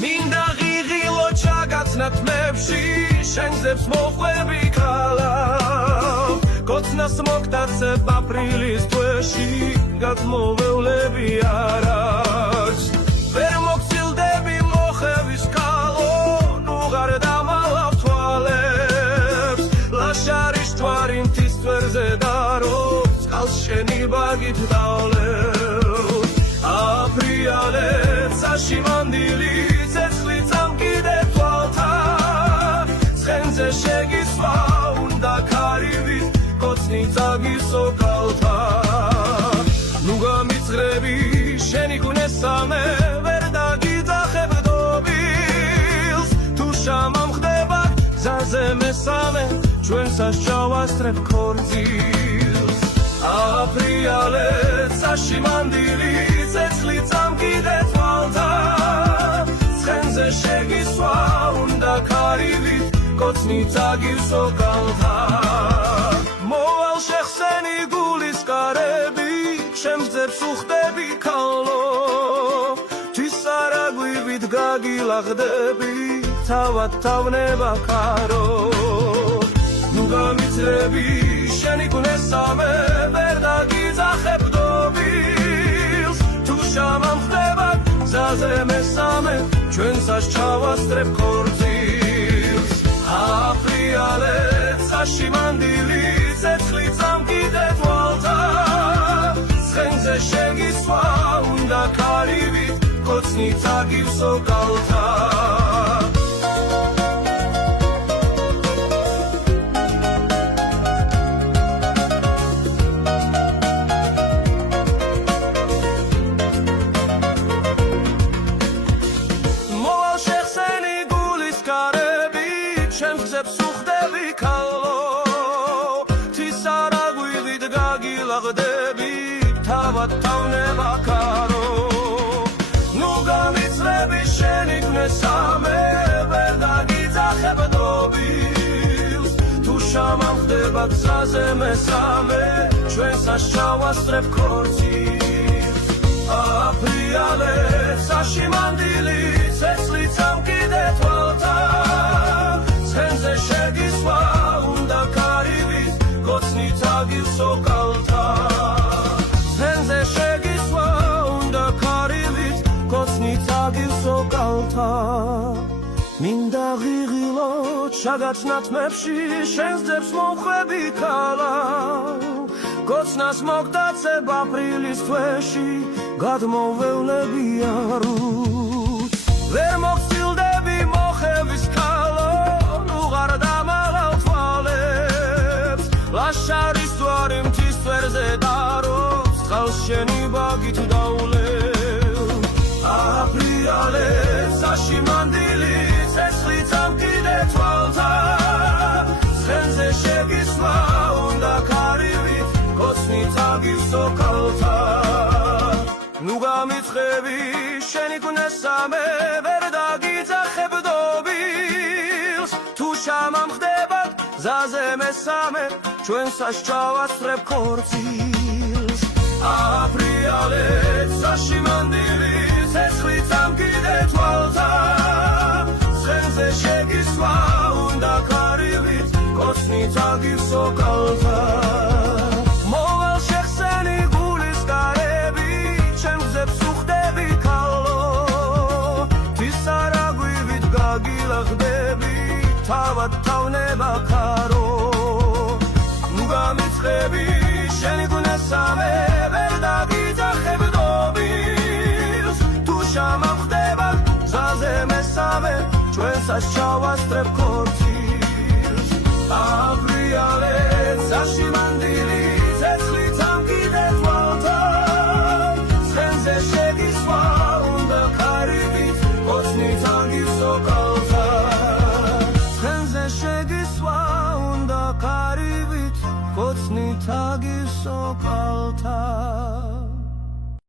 მინდა ღიღილო ჩაგაცნათ მებში შენზებს მოხვები ქალავ კოცნას მოგდაცებ აპრილის თვეში გადმოვევლები არას ვერ მოგცილდები მოხევის ქალო ნუ ღარ დამალავ თვალებს ლაშარის ჯვარი მთის წვერზე დარობს წყალს შენი ბაგით დავლევ აფრიალებს საშიმანდილი ცეცხლი წამკიდე თვალთა ცხენზე შეგისვა უნდა ქარივით კოცნი წაგისო კალთა ნუ გამიძღრები შენი გუნესამე ვერ დაგიძახებ დობილს თუ შამამ ხდება გზაზე მესამე ჩვენსაც ჩავასწრებ ქორწილს აფრიალებს საშიმანდილი ცეცხლი წამკიდე თვალთა ცხენზე შეგისვა უნდა ქარივით კოცნი წაგისო კალთა მოვალ შეხსენი გულის კარები შემძებს უხდები ქალო თვის არაგვივით გაგილაღდები თავად თავნება ქარო ნუ გამიძრები შენი გუნესამე ვერ დაგიძახებ დობილს თუ შამამ ხდება გზაზე მესამე ჩვენსაც ჩავასწრებ ქორწილს აფრიალებს საშიმანდილი ცეცხლი წამკიდე თვალთა ცხენზე შეგისვა უნდა ქარივით კოცნი წაგივსო კალთა თავად თავნება ქარო ნუ გამიძრები შენი გნესამე ვერ დაგიძახებ დობილს თუ შამამ ხდება გზაზე მესამე ჩვენსაც ჩავასწრებ ქორწილს აფრიალებს საშიმანდილი ცეცხლი წამკიდე თვალთა ცხენზე შეგისვა უნდა ქარივით კოცნი წაგივსო კალთა ცხენზე შეგისვა უნდა ქარივით კოცნი წაგივსო კალთა მინდა ღიღილო ჩაგაცნათ მებში შენზებს მოხვები ქალავ კოცნას მოგდაცებ აპრილის თვეში გადმოვევლები არუს ვერ მოგცილდები მოხევის ქალო ნუ ღარ დამალავ თვალებს ლაშარის ჯვარი მთის წვერზე დარობს წყალს შენი ბაგით დავლევ აფრიალებს საშიმანდილი ცეცხლი წამკიდე თვალთა ცხენზე შეგისვა უნდა ქარივით კოცნი წაგივსო კალთა ნუ გამიძღები შენი გუნესამე ვერ დაგიძახებ დობილს თუ შამამ ხდება გზაზე მესამე ჩვენსაც ჩავასწრებ ქორწილს აფრიალებს საშიმანდილი ცეცხლი წამკიდე თვალთა ცხენზე შეგისვა უნდა ქარივით კოცნი წაგივსო კალთა მოვალ შეხსენი გულის კარები ჩემგზებს უხდები ქალო თვის არაგვივით გაგილაღდები თავად თავნება ქარო ნუ გამიძღები შენი გუნესამე ვერ დაგიძახებ დობილს თუ შამამ ხდება გზაზე მესამე ჩვენსაც ჩავასწრებ ქორწილს აფრიალებს საშიმანდილი ცეცხლი წამკიდე თვალთა ცხენზე შეგისვა უნდა ქარივით კოცნი წაგივსო კალთა ცხენზე შეგისვა უნდა ქარივით კოცნი წაგივსო კალთა